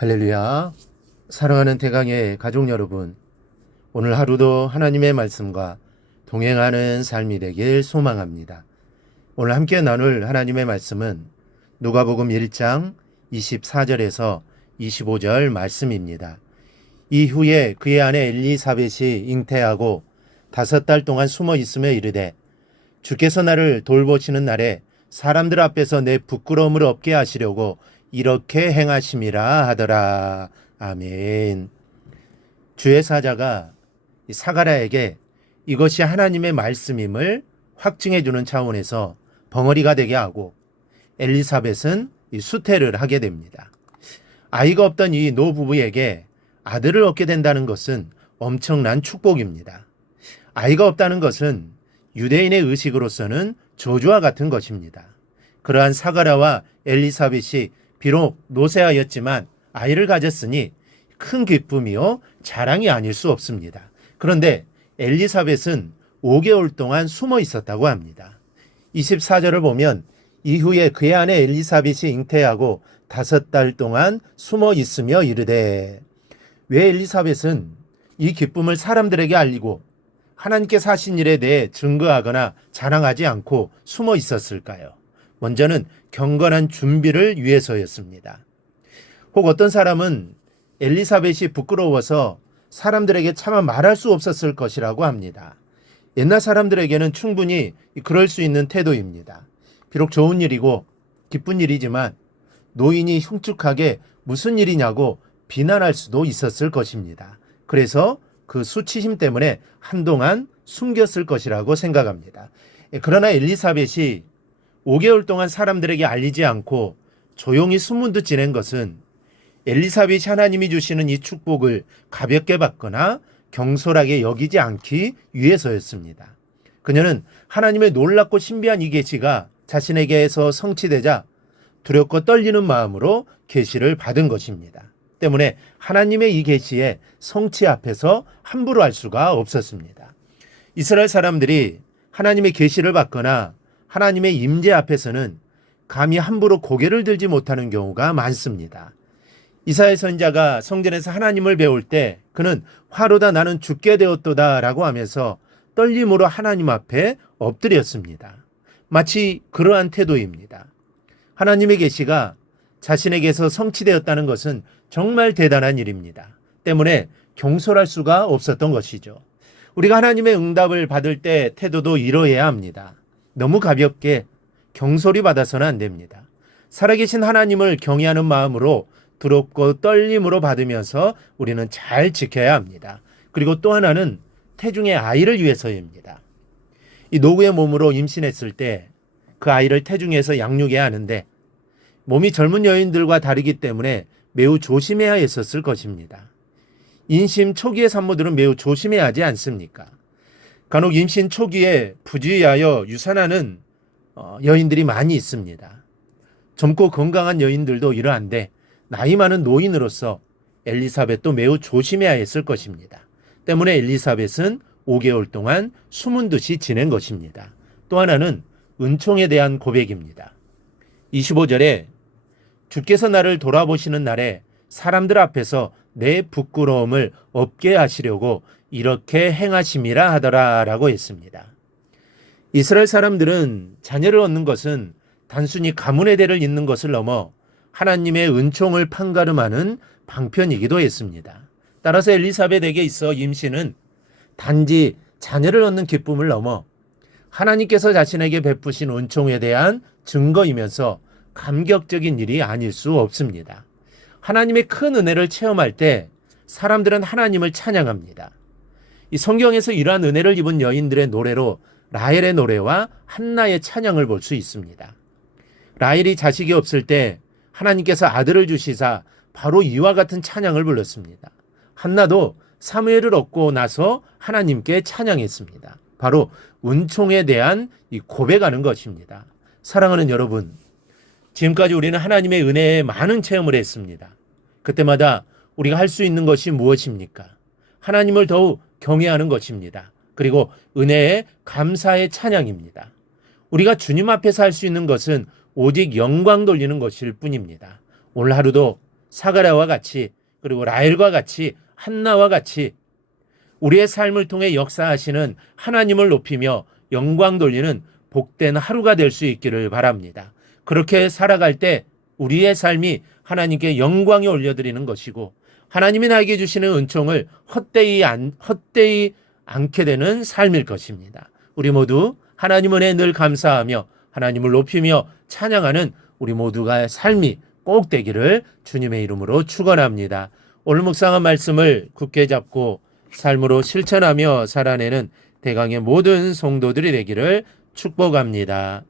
할렐루야. 사랑하는 대강의 가족 여러분. 오늘 하루도 하나님의 말씀과 동행하는 삶이 되길 소망합니다. 오늘 함께 나눌 하나님의 말씀은 누가복음 1장 24절에서 25절 말씀입니다. 이후에 그의 아내 엘리사벳이 잉태하고 다섯 달 동안 숨어 있으며 이르되 주께서 나를 돌보시는 날에 사람들 앞에서 내 부끄러움을 없게 하시려고 이렇게 행하심이라 하더라. 아멘. 주의 사자가 이 사가라에게 이것이 하나님의 말씀임을 확증해 주는 차원에서 벙어리가 되게 하고 엘리사벳은 이 수태를 하게 됩니다. 아이가 없던 이 노부부에게 아들을 얻게 된다는 것은 엄청난 축복입니다. 아이가 없다는 것은 유대인의 의식으로서는 저주와 같은 것입니다. 그러한 사가라와 엘리사벳이 비록 노쇠하였지만 아이를 가졌으니 큰 기쁨이요 자랑이 아닐 수 없습니다. 그런데 엘리사벳은 5개월 동안 숨어 있었다고 합니다. 24절을 보면 이후에 그의 아내 엘리사벳이 잉태하고 다섯 달 동안 숨어 있으며 이르되 왜 엘리사벳은 이 기쁨을 사람들에게 알리고 하나님께서 하신 일에 대해 증거하거나 자랑하지 않고 숨어 있었을까요? 먼저는 경건한 준비를 위해서였습니다. 혹 어떤 사람은 엘리사벳이 부끄러워서 사람들에게 차마 말할 수 없었을 것이라고 합니다. 옛날 사람들에게는 충분히 그럴 수 있는 태도입니다. 비록 좋은 일이고 기쁜 일이지만 노인이 흉측하게 무슨 일이냐고 비난할 수도 있었을 것입니다. 그래서 그 수치심 때문에 한동안 숨겼을 것이라고 생각합니다. 그러나 엘리사벳이 5개월 동안 사람들에게 알리지 않고 조용히 숨은 듯 지낸 것은 엘리사벳이 하나님이 주시는 이 축복을 가볍게 받거나 경솔하게 여기지 않기 위해서였습니다. 그녀는 하나님의 놀랍고 신비한 이 계시가 자신에게서 성취되자 두렵고 떨리는 마음으로 계시를 받은 것입니다. 때문에 하나님의 이 계시의 성취 앞에서 함부로 할 수가 없었습니다. 이스라엘 사람들이 하나님의 계시를 받거나 하나님의 임재 앞에서는 감히 함부로 고개를 들지 못하는 경우가 많습니다. 이사야 선자가 성전에서 하나님을 배울 때 그는 화로다 나는 죽게 되었도다라고 하면서 떨림으로 하나님 앞에 엎드렸습니다. 마치 그러한 태도입니다. 하나님의 계시가 자신에게서 성취되었다는 것은 정말 대단한 일입니다. 때문에 경솔할 수가 없었던 것이죠. 우리가 하나님의 응답을 받을 때 태도도 이러해야 합니다. 너무 가볍게 경솔히 받아서는 안 됩니다. 살아계신 하나님을 경외하는 마음으로 두렵고 떨림으로 받으면서 우리는 잘 지켜야 합니다. 그리고 또 하나는 태중의 아이를 위해서입니다. 이 노구의 몸으로 임신했을 때 그 아이를 태중에서 양육해야 하는데 몸이 젊은 여인들과 다르기 때문에 매우 조심해야 했었을 것입니다. 인심 초기의 산모들은 매우 조심해야 하지 않습니까? 간혹 임신 초기에 부주의하여 유산하는 어, 여인들이 많이 있습니다. 젊고 건강한 여인들도 이러한데 나이 많은 노인으로서 엘리사벳도 매우 조심해야 했을 것입니다. 때문에 엘리사벳은 5개월 동안 숨은 듯이 지낸 것입니다. 또 하나는 은총에 대한 고백입니다. 25절에 주께서 나를 돌아보시는 날에 사람들 앞에서 내 부끄러움을 없게 하시려고 이렇게 행하심이라 하더라라고 했습니다. 이스라엘 사람들은 자녀를 얻는 것은 단순히 가문의 대를 잇는 것을 넘어 하나님의 은총을 판가름하는 방편이기도 했습니다. 따라서 엘리사벳에게 있어 임신은 단지 자녀를 얻는 기쁨을 넘어 하나님께서 자신에게 베푸신 은총에 대한 증거이면서 감격적인 일이 아닐 수 없습니다. 하나님의 큰 은혜를 체험할 때 사람들은 하나님을 찬양합니다. 이 성경에서 이러한 은혜를 입은 여인들의 노래로 라헬의 노래와 한나의 찬양을 볼 수 있습니다. 라헬이 자식이 없을 때 하나님께서 아들을 주시사 바로 이와 같은 찬양을 불렀습니다. 한나도 사무엘을 얻고 나서 하나님께 찬양했습니다. 바로 은총에 대한 이 고백하는 것입니다. 사랑하는 여러분, 지금까지 우리는 하나님의 은혜에 많은 체험을 했습니다. 그때마다 우리가 할 수 있는 것이 무엇입니까? 하나님을 더욱 경외하는 것입니다. 그리고 은혜에 감사의 찬양입니다. 우리가 주님 앞에서 할 수 있는 것은 오직 영광 돌리는 것일 뿐입니다. 오늘 하루도 사가랴와 같이 그리고 라헬과 같이 한나와 같이 우리의 삶을 통해 역사하시는 하나님을 높이며 영광 돌리는 복된 하루가 될 수 있기를 바랍니다. 그렇게 살아갈 때 우리의 삶이 하나님께 영광이 올려드리는 것이고 하나님이 나에게 주시는 은총을 헛되이 안, 헛되이 않게 되는 삶일 것입니다. 우리 모두 하나님 은혜 늘 감사하며 하나님을 높이며 찬양하는 우리 모두가 삶이 꼭 되기를 주님의 이름으로 축원합니다. 오늘 묵상한 말씀을 굳게 잡고 삶으로 실천하며 살아내는 대강의 모든 성도들이 되기를 축복합니다.